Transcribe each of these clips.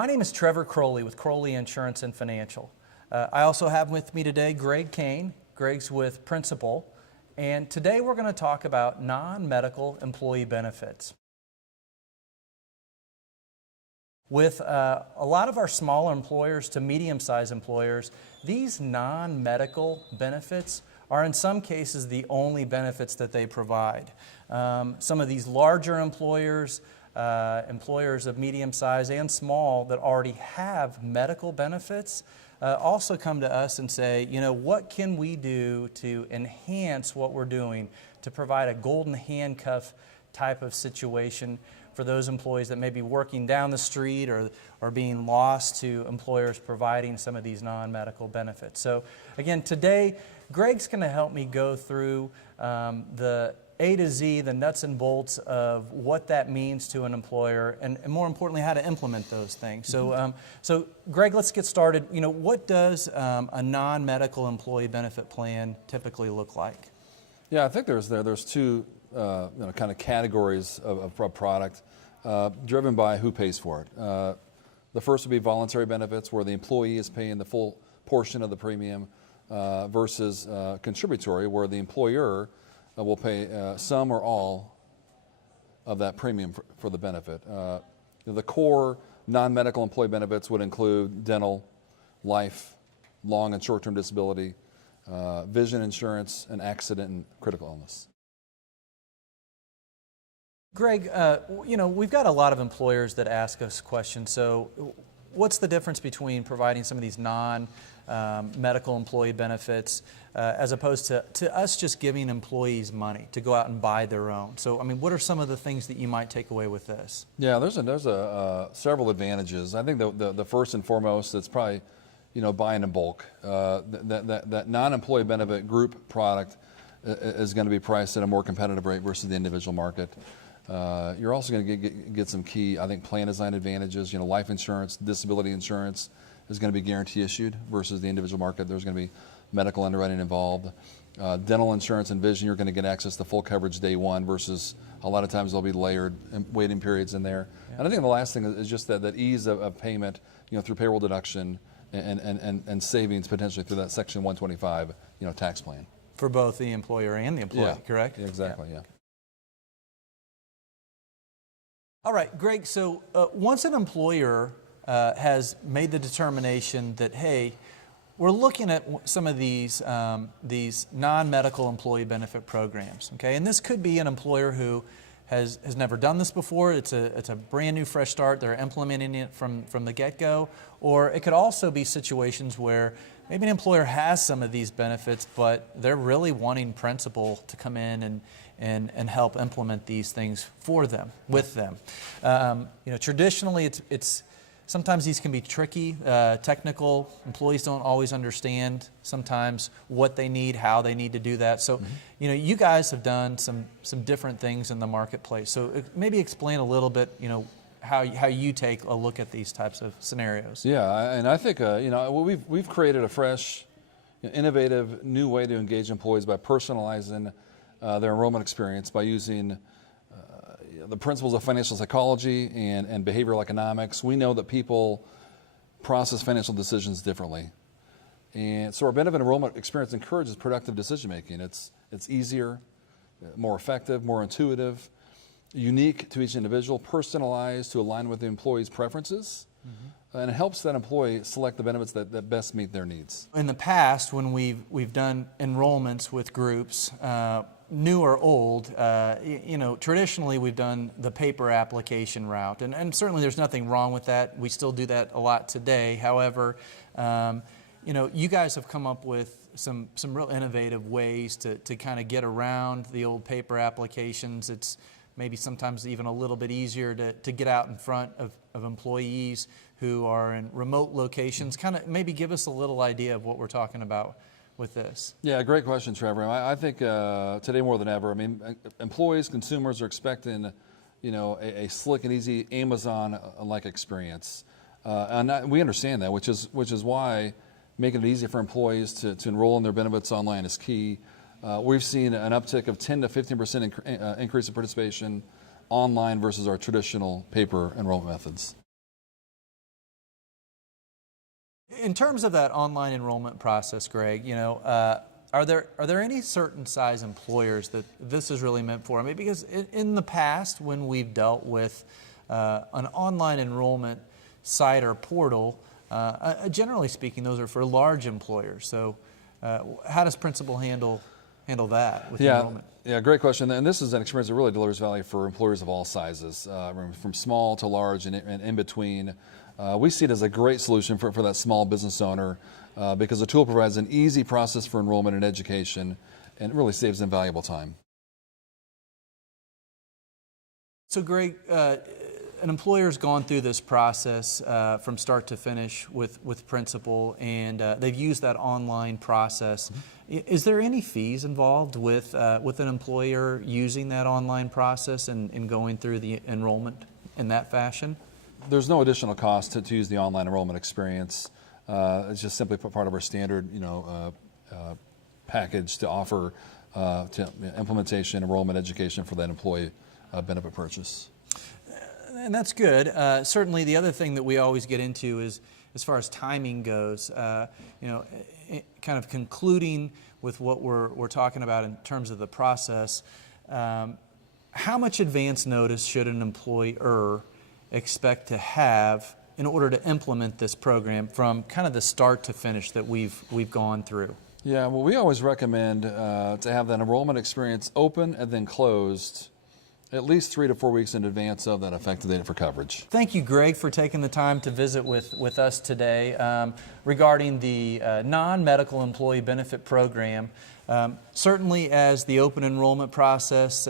My name is Trevor Croley with Croley Insurance and Financial. I also have with me today Cain. Greg's with Principal. And today we're going to talk about non-medical employee benefits. With a lot of our smaller employers to medium-sized employers, these non-medical benefits are in some cases the only benefits that they provide. Some of these larger employers, employers of medium size and small that already have medical benefits also come to us and say, you know, what can we do to enhance what we're doing to provide a golden handcuff type of situation for those employees that may be working down the street or being lost to employers providing some of these non-medical benefits. So again, today, Greg's going to help me go through the A to Z, the nuts and bolts of what that means to an employer, and more importantly, how to implement those things. So Greg, let's get started. You know, what does a non-medical employee benefit plan typically look like? Yeah, I think there's two kind of categories of product driven by who pays for it. The first would be voluntary benefits, where the employee is paying the full portion of the premium, versus contributory, where the employer will pay some or all of that premium for the benefit. The core non-medical employee benefits would include dental, life, long and short-term disability, vision insurance, and accident and critical illness. Greg, you know, we've got a lot of employers that ask us questions. So what's the difference between providing some of these non-medical employee benefits as opposed to us just giving employees money to go out and buy their own? So, I mean, what are some of the things that you might take away with this? Yeah, there's several advantages. I think the first and foremost, it's probably, you know, buying in bulk. That non-employee benefit group product is going to be priced at a more competitive rate versus the individual market. You're also going to get some key, I think, plan design advantages. You know, life insurance, disability insurance is going to be guarantee issued versus the individual market. There's going to be medical underwriting involved. Dental insurance and vision, you're going to get access to full coverage day one versus a lot of times there'll be layered waiting periods in there. Yeah. And I think the last thing is just that ease of payment, you know, through payroll deduction and savings potentially through that Section 125, you know, tax plan. For both the employer and the employee, correct? Yeah, exactly, yeah. All right, Greg, so once an employer has made the determination that, hey, we're looking at some of these non-medical employee benefit programs, okay? And this could be an employer who has never done this before. It's a brand new, fresh start. They're implementing it from the get-go. Or it could also be situations where maybe an employer has some of these benefits, but they're really wanting Principal to come in and help implement these things for them, with them. You know, traditionally, it's sometimes these can be tricky, technical. Employees don't always understand sometimes what they need, how they need to do that. So, you know, you guys have done some different things in the marketplace. So maybe explain a little bit, you know, how you take a look at these types of scenarios. Yeah, and I think you know, we've created a fresh, innovative, new way to engage employees by personalizing their enrollment experience by using the principles of financial psychology and behavioral economics. We know that people process financial decisions differently. And so our benefit enrollment experience encourages productive decision making. It's easier, more effective, more intuitive, unique to each individual, personalized to align with the employee's preferences. And it helps that employee select the benefits that best meet their needs. In the past, when we've done enrollments with groups, new or old, you know, traditionally we've done the paper application route, and certainly there's nothing wrong with that. We still do that a lot today. However, you know, you guys have come up with some real innovative ways to kind of get around the old paper applications. It's maybe sometimes even a little bit easier to get out in front of employees who are in remote locations. Kind of maybe give us a little idea of what we're talking about with this. Yeah, great question, Trevor. I think today more than ever, I mean, employees, consumers are expecting, you know, a slick and easy Amazon-like experience. And we understand that, which is why making it easy for employees to enroll in their benefits online is key. We've seen an uptick of 10 to 15% increase in participation online versus our traditional paper enrollment methods. In terms of that online enrollment process, Greg, are there any certain size employers that this is really meant for? I mean, because in the past, when we've dealt with an online enrollment site or portal, generally speaking, those are for large employers. So, how does Principal handle that with enrollment? Yeah, great question. And this is an experience that really delivers value for employers of all sizes, from small to large and in between. We see it as a great solution for that small business owner because the tool provides an easy process for enrollment and education and it really saves them valuable time. So, Greg, an employer's gone through this process from start to finish with Principal, and they've used that online process. Is there any fees involved with an employer using that online process and going through the enrollment in that fashion? There's no additional cost to use the online enrollment experience. It's just simply part of our standard, package to offer to implementation, enrollment, education for that employee benefit purchase. And that's good. Certainly, the other thing that we always get into is, as far as timing goes, kind of concluding with what we're talking about in terms of the process. How much advance notice should an employer expect to have in order to implement this program from kind of the start to finish that we've gone through? Yeah, well, we always recommend to have that enrollment experience open and then closed at least 3 to 4 weeks in advance of that effective date for coverage. Thank you, Greg, for taking the time to visit with us today regarding the non-medical employee benefit program. Certainly, as the open enrollment process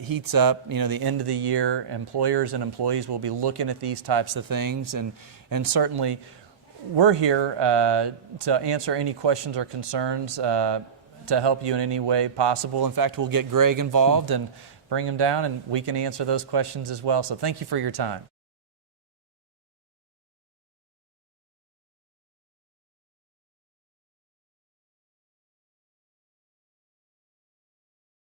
heats up, the end of the year, employers and employees will be looking at these types of things, and certainly we're here to answer any questions or concerns to help you in any way possible. In fact, we'll get Greg involved and bring him down, and we can answer those questions as well. So thank you for your time.